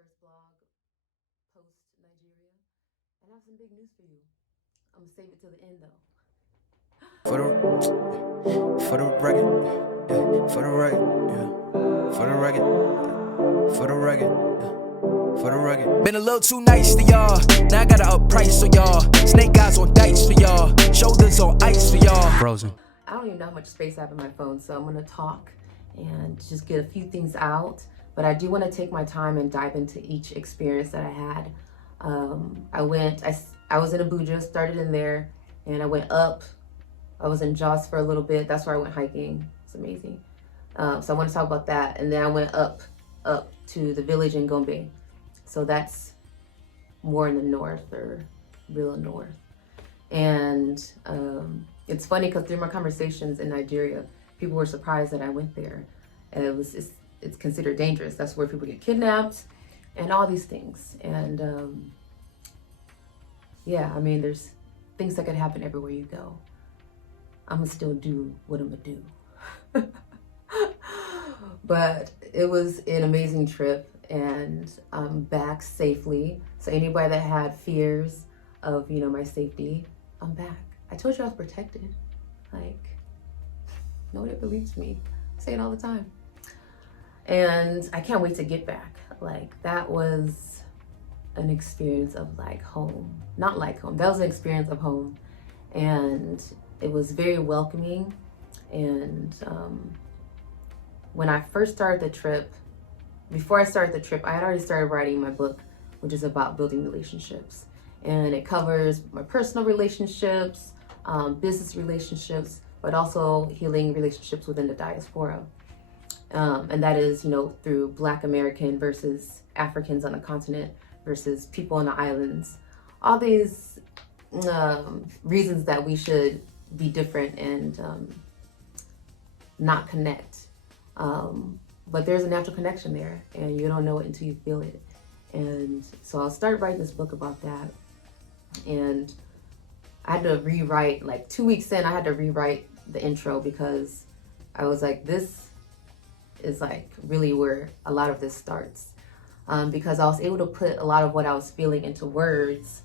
first vlog post Nigeria, and I have some big news for you. I'm gonna save it till the end though. For the record, yeah, for the record, yeah, for the record, for the record, yeah, for the record. Been a little too nice to y'all, now I gotta up price for y'all. Snake eyes on dice for y'all, shoulders on ice for y'all. Frozen. I don't even know how much space I have in my phone, so I'm gonna talk and just get a few things out. But I do want to take my time and dive into each experience that I had. I was in Abuja, started in there, and I went up. I was in Jos for a little bit. That's where I went hiking. It's amazing. So I want to talk about that. And then I went up to the village in Gombe. So that's more in the north, or real north. And it's funny because through my conversations in Nigeria, people were surprised that I went there. And it's considered dangerous. That's where people get kidnapped and all these things. And yeah, I mean, there's things that could happen everywhere you go. I'm gonna still do what I'm gonna do. But it was an amazing trip, and I'm back safely. So anybody that had fears of, my safety, I'm back. I told you I was protected. Like, nobody believes me. I say it all the time. And I can't wait to get back. Like, that was an experience of like home. Not like home. That was an experience of home. And it was very welcoming. And when I first started the trip, before I started the trip, I had already started writing my book, which is about building relationships. And it covers my personal relationships, business relationships, but also healing relationships within the diaspora. And that is, through Black American versus Africans on the continent versus people on the islands. All these reasons that we should be different and not connect. But there's a natural connection there, and you don't know it until you feel it. And so I'll start writing this book about that. And I had to rewrite, like 2 weeks in, I had to rewrite the intro because I was like, this is like really where a lot of this starts. Because I was able to put a lot of what I was feeling into words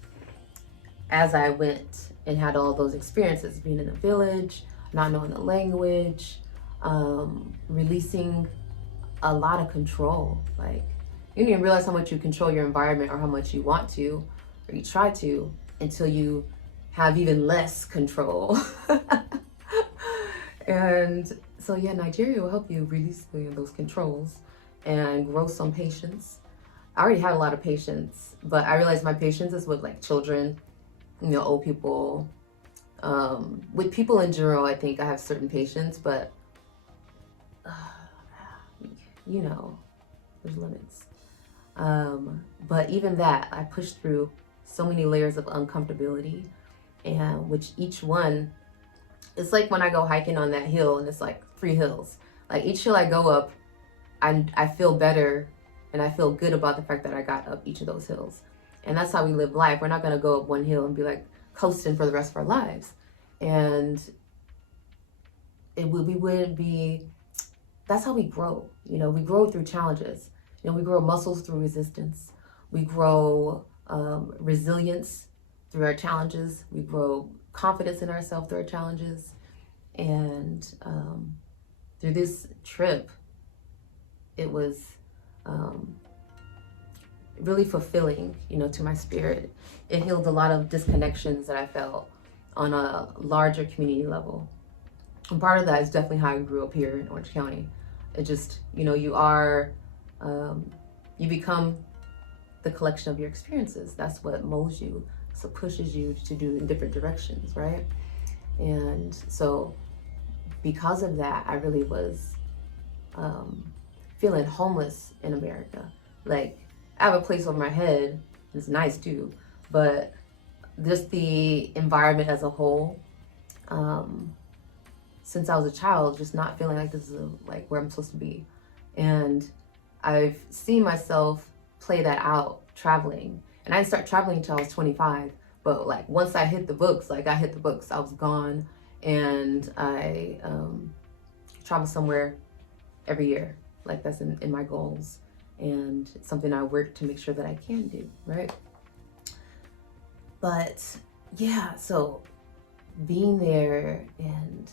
as I went and had all those experiences, being in the village, not knowing the language, releasing a lot of control. Like, you didn't even realize how much you control your environment or how much you want to, or you try to, until you have even less control. And so yeah, Nigeria will help you release those controls and grow some patience. I already had a lot of patience, but I realized my patience is with like children, old people. With people in general, I think I have certain patience, but there's limits. But even that, I pushed through so many layers of uncomfortability, and which each one, it's like when I go hiking on that hill, and it's like 3 hills. Like each hill I go up, I feel better, and I feel good about the fact that I got up each of those hills. And that's how we live life. We're not gonna go up one hill and be like coasting for the rest of our lives. And we wouldn't be, that's how we grow. We grow through challenges. We grow muscles through resistance. We grow resilience through our challenges. We grow confidence in ourselves through our challenges. And through this trip, it was really fulfilling, to my spirit. It healed a lot of disconnections that I felt on a larger community level. And part of that is definitely how I grew up here in Orange County. It just, you become the collection of your experiences. That's what molds you, so pushes you to do in different directions, right? And so because of that, I really was feeling homeless in America. Like, I have a place over my head, it's nice too, but just the environment as a whole, since I was a child, just not feeling like this is like where I'm supposed to be. And I've seen myself play that out traveling. And I didn't start traveling until I was 25. But like once I hit the books, I was gone. And I travel somewhere every year. Like that's in my goals. and it's something I work to make sure that I can do, right? But yeah, so being there, and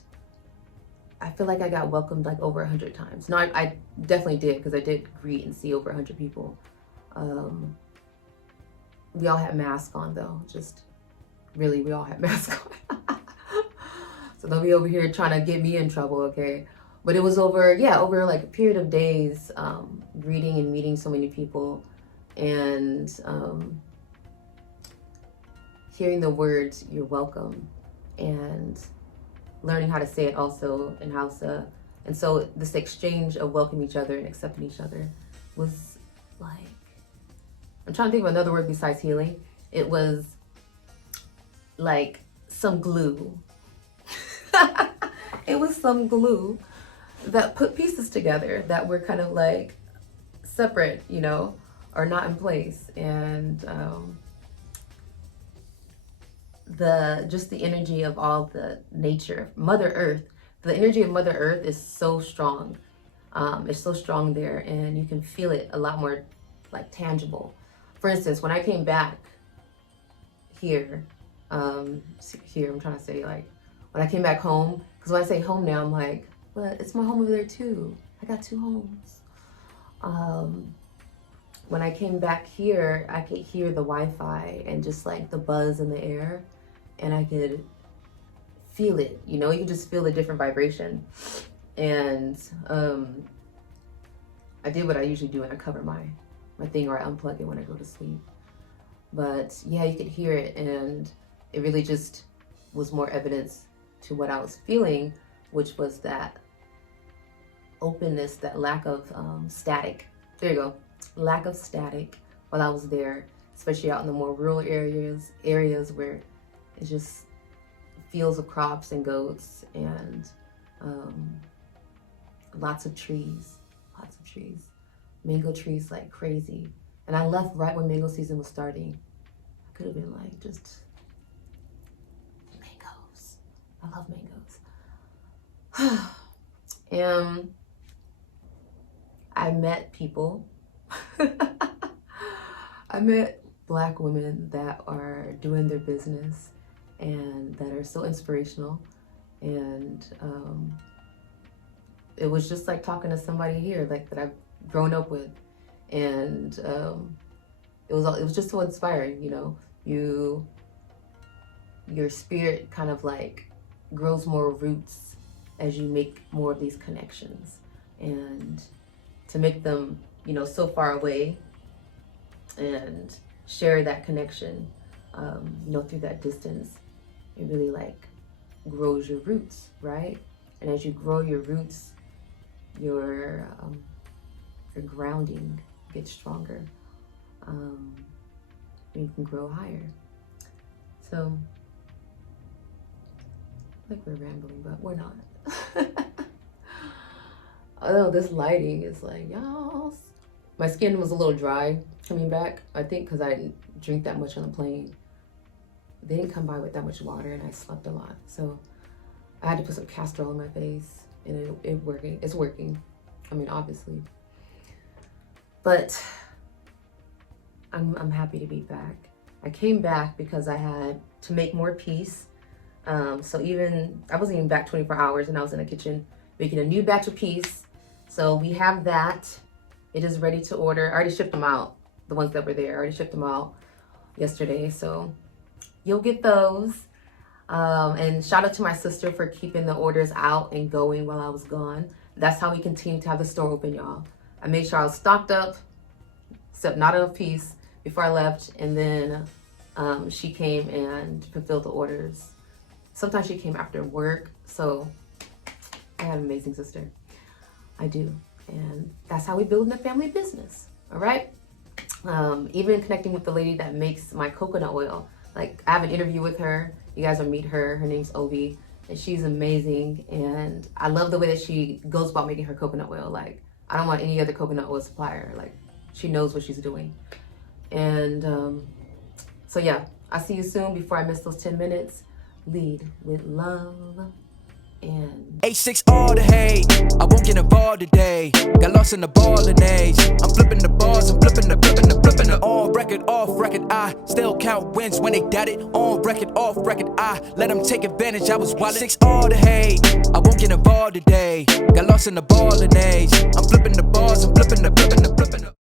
I feel like I got welcomed like over 100 times. No, I definitely did, because I did greet and see over 100 people. We all had masks on though, just really, we all had masks on. So they'll be over here trying to get me in trouble, okay? But it was over like a period of days, greeting and meeting so many people, and hearing the words, "you're welcome," and learning how to say it also in Hausa. And so this exchange of welcoming each other and accepting each other was like, I'm trying to think of another word besides healing. It was like some glue. It was some glue that put pieces together that were kind of like separate, you know, or not in place. And the energy of all the nature, Mother Earth, the energy of Mother Earth is so strong. It's so strong there, and you can feel it a lot more like tangible. For instance, when I came back here, I'm trying to say, like, when I came back home, because when I say home now, I'm like, but it's my home over there too. I got two homes. When I came back here, I could hear the Wi-Fi and just like the buzz in the air, and I could feel it, you know, you can just feel the different vibration. And I did what I usually do, and I cover my thing, or I unplug it when I go to sleep. But yeah, you could hear it, and it really just was more evidence to what I was feeling, which was that openness, that lack of static. There you go, lack of static while I was there, especially out in the more rural areas where it's just fields of crops and goats, and lots of trees, mango trees like crazy. And I left right when mango season was starting. I could have been like, just mangoes. I love mangoes. And I met people. I met Black women that are doing their business and that are so inspirational. And it was just like talking to somebody here, like that I've grown up with. And it was just so inspiring, you know. Your spirit kind of like grows more roots as you make more of these connections, and to make them, you know, so far away and share that connection, you know, through that distance, it really like grows your roots, right? And as you grow your roots, your grounding gets stronger. You can grow higher. So, I think we're rambling, but we're not. Although this lighting is like, y'all. My skin was a little dry coming back, I think because I didn't drink that much on the plane. They didn't come by with that much water, and I slept a lot. So I had to put some castor oil on my face, and it's working. I mean, obviously. But I'm happy to be back. I came back because I had to make more peace. So I wasn't even back 24 hours, and I was in the kitchen making a new batch of peace. So we have that. It is ready to order. I already shipped them out. The ones that were there, I already shipped them out yesterday. So you'll get those. And shout out to my sister for keeping the orders out and going while I was gone. That's how we continue to have the store open, y'all. I made sure I was stocked up, except not enough peace, before I left. And then she came and fulfilled the orders. Sometimes she came after work. So I have an amazing sister. I do. And that's how we build in a family business. All right. Even connecting with the lady that makes my coconut oil. Like, I have an interview with her. You guys will meet her. Her name's Ovi, and she's amazing. And I love the way that she goes about making her coconut oil. Like, I don't want any other coconut oil supplier. Like, she knows what she's doing. And so yeah, I'll see you soon. Before I miss those 10 minutes, lead with love. And A6 all the hate. I won't get involved today. Got lost in the ball and age. I'm flipping the I still count wins when they doubt it. On record, off record, I let them take advantage. I was wild. 6 all the hate, I won't get involved today. Got lost in the ball and age. I'm flipping the bars, I'm flipping the